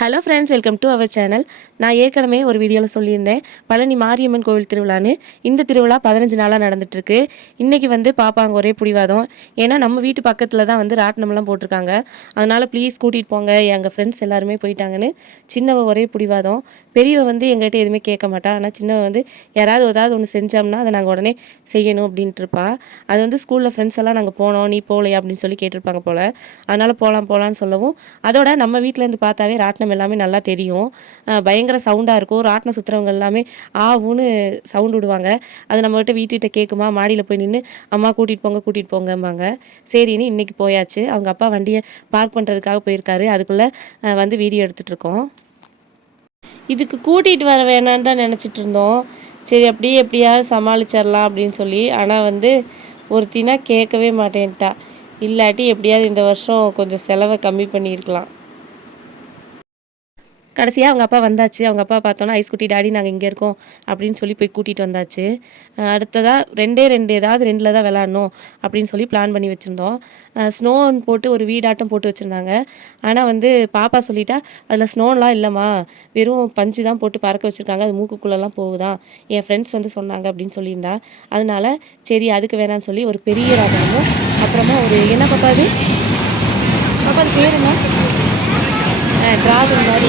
Hello friends welcome to our channel நான் ஏற்கனவே ஒரு வீடியோவில் சொல்லியிருந்தேன். பழனி மாரியம்மன் கோவில் திருவிழான்னு. இந்த திருவிழா பதினஞ்சு நாளாக நடந்துட்டுருக்கு. இன்றைக்கி வந்து பாப்பாங்க ஒரே பிடிவாதம். ஏன்னா நம்ம வீட்டு பக்கத்தில் தான் வந்து ராட்டினம்லாம் போட்டிருக்காங்க. அதனால் ப்ளீஸ் கூட்டிகிட்டு போங்க. எங்கள் ஃப்ரெண்ட்ஸ் எல்லாருமே போயிட்டாங்கன்னு. சின்னவ ஒரே பிடிவாதம். பெரியவ வந்து எங்கள்கிட்ட எதுவுமே கேட்க மாட்டா. ஆனால் சின்னவ வந்து யாராவது ஏதாவது ஒன்று செஞ்சோம்னா அதை நாங்கள் உடனே செய்யணும் அப்படின்ட்டு இருப்பா. அது வந்து ஸ்கூலில் ஃப்ரெண்ட்ஸ் எல்லாம் நாங்கள் போனோம். நீ போகலையா அப்படின்னு சொல்லி கேட்டிருப்பாங்க போல். அதனால் போகலாம் போகலான்னு சொல்லவும். அதோட நம்ம வீட்டிலேருந்து பார்த்தாவே ராட்டினம் சத்தம் எல்லாமே நல்லா தெரியும். பயங்கர சவுண்டாக இருக்கும். ராட்டினம் சுற்றுறவங்க எல்லாமே ஆவுன்னு சவுண்ட் விடுவாங்க. அது நம்மகிட்ட வீட்டுக்கிட்ட கேட்குமா மாடியில் போய் நின்று அம்மா கூட்டிகிட்டு போங்க கூட்டிகிட்டு போங்கம்பாங்க. சரின்னு இன்றைக்கி போயாச்சு. அவங்க அப்பா வண்டியை பார்க் பண்ணுறதுக்காக போயிருக்காரு. அதுக்குள்ளே வந்து வீடியோ எடுத்துகிட்டு இருக்கோம். இதுக்கு கூட்டிகிட்டு வர வேணான்னு தான் நினச்சிட்டு இருந்தோம். சரி அப்படியே எப்படியாவது சமாளிச்சிடலாம் அப்படின்னு சொல்லி. ஆனால் வந்து ஒருத்தினா கேட்கவே மாட்டேன்ட்டா. இல்லாட்டி எப்படியாவது இந்த வருஷம் கொஞ்சம் செலவை கம்மி பண்ணியிருக்கலாம். கடைசியாக அவங்க அப்பா வந்தாச்சு. அவங்க அப்பா பார்த்தோன்னா ஐஸ் குட்டி டாடி நாங்கள் இங்கே இருக்கோம். அப்படின்னு சொல்லி போய் கூட்டிகிட்டு வந்தாச்சு. அடுத்ததாக ரெண்டே ரெண்டு ஏதாவது ரெண்டில் தான் விளாட்ணும் அப்படின்னு சொல்லி பிளான் பண்ணி வச்சுருந்தோம். ஸ்னோன்னு போட்டு ஒரு வீடாட்டம் போட்டு வச்சுருந்தாங்க. ஆனால் வந்து பாப்பா சொல்லிட்டா அதில் ஸ்னோலாம் இல்லைம்மா. வெறும் பஞ்சு தான் போட்டு பறக்க வச்சுருக்காங்க. அது மூக்குக்குள்ளெல்லாம் போகுதான் என் ஃப்ரெண்ட்ஸ் வந்து சொன்னாங்க. அப்படின்னு சொல்லியிருந்தா. அதனால சரி அதுக்கு வேணான்னு சொல்லி ஒரு பெரிய ராட்டனமும் அப்புறமா ஒரு என்ன பாப்பா அது? பாப்பா அது பேர் என்ன? ட்ராவல் மாதிரி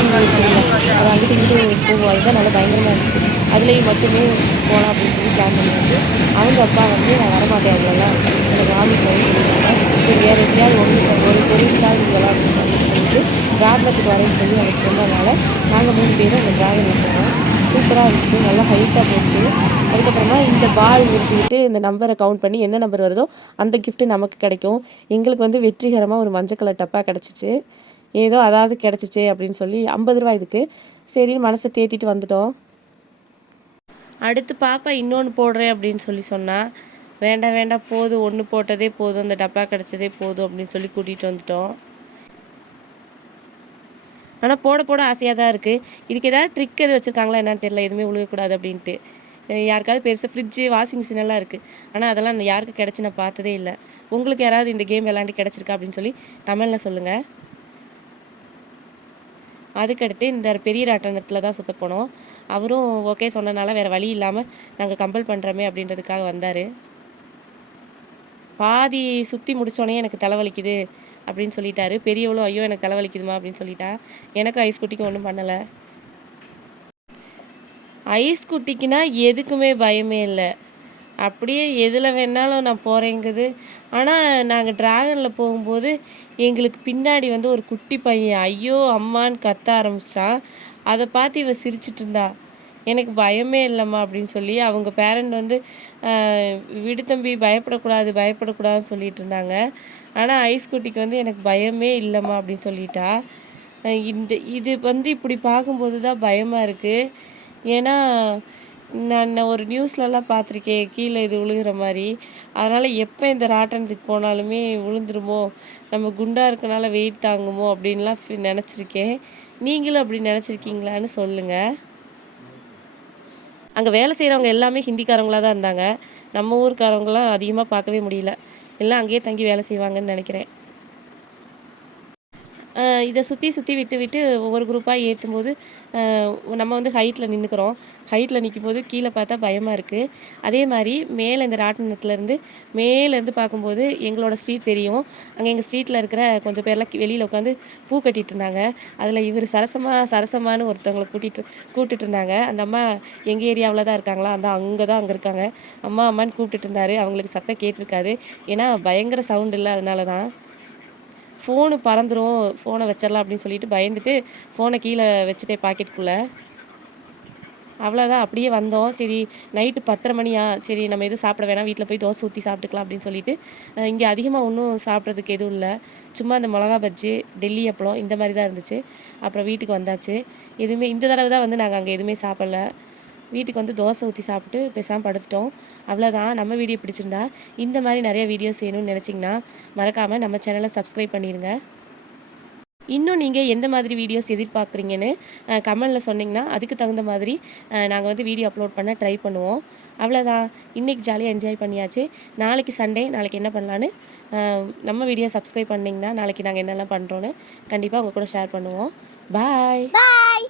அது வந்துட்டு இங்கிட்டு போவோம் அதுதான் நல்லா பயங்கரமாக இருந்துச்சு. அதுலேயும் மட்டுமே போகலாம் அப்படின்னு சொல்லி பிளான் பண்ணிட்டு அவங்க அப்பா வந்து நான் வரமாட்டேன் அவ்வளோலாம் எனக்கு வாங்கி போய் சொல்லிட்டாங்க. சரி வேறு எப்படியாவது ஒன்று ஒரு பொருளாக இருக்கலாம் அப்படின்னு சொல்லிட்டு ட்ராகனத்துக்கு வரேன்னு சொல்லி அவங்க சொன்னதுனால நாங்கள் மூணு பேரும் அந்த ட்ராகன் போனோம். சூப்பராக இருந்துச்சு நல்லா ஹைட்டாக போச்சு. அதுக்கப்புறமா இந்த பால் உருட்டிக்கிட்டு இந்த நம்பரை கவுண்ட் பண்ணி என்ன நம்பர் வருதோ அந்த கிஃப்ட்டு நமக்கு கிடைக்கும். எங்களுக்கு வந்து வெற்றிகரமாக ஒரு மஞ்சள் கலர் டப்பா கிடச்சிச்சு. ஏதோ அதாவது கிடச்சிச்சு அப்படின்னு சொல்லி ஐம்பது ரூபா இதுக்கு. சரின்னு மனசை தேத்திட்டு வந்துட்டோம். அடுத்து பாப்பா இன்னொன்று போடுறேன் அப்படின்னு சொல்லி சொன்னால் வேண்டாம் வேண்டாம் போதும் ஒன்று போட்டதே போதும். அந்த டப்பா கிடச்சதே போதும். அப்படின்னு சொல்லி கூட்டிகிட்டு வந்துட்டோம். ஆனால் போட போட ஆசையாக தான் இருக்குது இதுக்கு ஏதாவது ட்ரிக் எது வச்சுருக்காங்களா? என்னன்னு தெரியல. எதுவுமே விழுகக்கூடாது அப்படின்ட்டு. யாருக்காவது பெருசாக ஃப்ரிட்ஜு வாஷிங் மிஷின் எல்லாம் இருக்குது ஆனால் அதெல்லாம் யாருக்கும் கிடச்சி நான் பார்த்ததே இல்லை. உங்களுக்கு யாராவது இந்த கேம் விளாண்டு கிடச்சிருக்கா அப்படின்னு சொல்லி தமிழில் சொல்லுங்கள் அதுக்கடுத்து இந்த பெரிய ராட்டனத்தில் தான் சுற்ற போனோம். அவரும் ஓகே சொன்னனால வேறு வழி இல்லாமல் நாங்கள் கம்பல் பண்ணுறோமே அப்படின்றதுக்காக வந்தார். பாதி சுற்றி முடித்தோடனே எனக்கு தலைவலிக்குது அப்படின்னு சொல்லிட்டாரு. பெரியவளும் ஐயோ எனக்கு தலைவலிக்குதுமா? அப்படின்னு சொல்லிட்டா. எனக்கு ஐஸ் குட்டிக்கு ஒன்றும் பண்ணலை. ஐஸ் குட்டிக்குனா எதுக்குமே பயமே இல்லை. அப்படியே எதில் வேணாலும் நான் போகிறேங்குது ஆனால் நாங்கள் ட்ராகனில் போகும்போது எங்களுக்கு பின்னாடி வந்து ஒரு குட்டி பையன் ஐயோ அம்மான்னு கத்த ஆரம்பிச்சிட்டான். அதை பார்த்து இவ சிரிச்சிட்டு இருந்தா. எனக்கு பயமே இல்லைம்மா அப்படின்னு சொல்லி அவங்க பேரண்ட் வந்து விடு தம்பி பயப்படக்கூடாது பயப்படக்கூடாதுன்னு சொல்லிட்டு இருந்தாங்க. ஆனால் ஐஸ் குட்டிக்கு வந்து எனக்கு பயமே இல்லைம்மா அப்படின்னு சொல்லிட்டா. இந்த இது வந்து இப்படி பார்க்கும்போது தான் பயமாக இருக்குது ஏன்னா நான் ஒரு நியூஸ்லலாம் பார்த்துருக்கேன். கீழே இது விழுகிற மாதிரி. அதனால் எப்போ இந்த ராட்டனத்துக்கு போனாலுமே விழுந்துருமோ நம்ம குண்டாக இருக்கனால வெயிட் தாங்குமோ? அப்படின்லாம் நினச்சிருக்கேன். நீங்களும் அப்படி நினச்சிருக்கீங்களான்னு சொல்லுங்கள் அங்கே வேலை செய்கிறவங்க எல்லாமே ஹிந்திக்காரங்களாக தான் இருந்தாங்க. நம்ம ஊருக்காரவங்களாம் அதிகமாக பார்க்கவே முடியல. எல்லாம் அங்கேயே தங்கி வேலை செய்வாங்கன்னு நினைக்கிறேன். இதை சுற்றி சுற்றி விட்டு விட்டு ஒவ்வொரு குரூப்பாக ஏற்றும் போது நம்ம வந்து ஹைட்டில் நின்றுக்கிறோம் ஹைட்டில் நிற்கும் போது கீழே பார்த்தா பயமாக இருக்குது அதே மாதிரி மேலே இந்த ராட்டினத்துலேருந்து மேலேருந்து பார்க்கும்போது எங்களோட ஸ்ட்ரீட் தெரியும். அங்கே எங்கள் ஸ்ட்ரீட்டில் இருக்கிற கொஞ்சம் பேர்லாம் வெளியில் உட்காந்து பூ கட்டிகிட்டு இருந்தாங்க. அதில் இவர் சரசமாக சரசமானு ஒருத்தவங்களை கூட்டிகிட்டு கூப்பிட்டுட்டு இருந்தாங்க. அந்த அம்மா எங்கள் ஏரியாவில் தான் இருக்காங்களா? அந்த அங்கே தான் அங்கே இருக்காங்க. அம்மா அம்மான்னு கூப்பிட்டுட்டு இருந்தார். அவங்களுக்கு சத்தம் கேட்டிருக்காது. ஏன்னா பயங்கர சவுண்ட் இல்லை அதனால தான் ஃபோனு பறந்துடும் ஃபோனை வச்சிடலாம் அப்படின்னு சொல்லிட்டு பயந்துட்டு ஃபோனை கீழே வச்சுட்டேன் பாக்கெட்டுக்குள்ளே. அவ்வளோதான் அப்படியே வந்தோம். சரி நைட்டு பத்தரை மணியா? சரி நம்ம எதுவும் சாப்பிட வேணாம் வீட்டில் போய் தோசை ஊற்றி சாப்பிட்டுக்கலாம் அப்படின்னு சொல்லிட்டு இங்கே அதிகமாக ஒன்றும் சாப்பிட்றதுக்கு எதுவும் இல்லை. சும்மா அந்த மிளகா பஜ்ஜி டெல்லி அப்பளம் இந்த மாதிரி தான் இருந்துச்சு. அப்புறம் வீட்டுக்கு வந்தாச்சு. எதுவுமே இந்த தடவை தான் வந்து நாங்கள் அங்கே எதுவுமே சாப்பிடல. வீட்டுக்கு வந்து தோசை ஊற்றி சாப்பிட்டு பேசாமல் படுத்துட்டோம். அவ்வளோதான் நம்ம வீடியோ பிடிச்சிருந்தா இந்த மாதிரி நிறைய வீடியோஸ் வேணும்னு நினச்சிங்கன்னா மறக்காமல் நம்ம சேனலை சப்ஸ்கிரைப் பண்ணிடுங்க இன்னும் நீங்கள் எந்த மாதிரி வீடியோஸ் எதிர்பார்க்குறீங்கன்னு கமெண்டில் சொன்னிங்கன்னா அதுக்கு தகுந்த மாதிரி நாங்கள் வந்து வீடியோ அப்லோட் பண்ண ட்ரை பண்ணுவோம். அவ்வளோதான் இன்றைக்கி ஜாலியாக என்ஜாய் பண்ணியாச்சு. நாளைக்கு சண்டே நாளைக்கு என்ன பண்ணலான்னு நம்ம வீடியோ சப்ஸ்கிரைப் பண்ணிங்கன்னா நாளைக்கு நாங்கள் என்னெல்லாம் பண்ணுறோன்னு கண்டிப்பாக உங்கள் கூட ஷேர் பண்ணுவோம். பாய் பாய்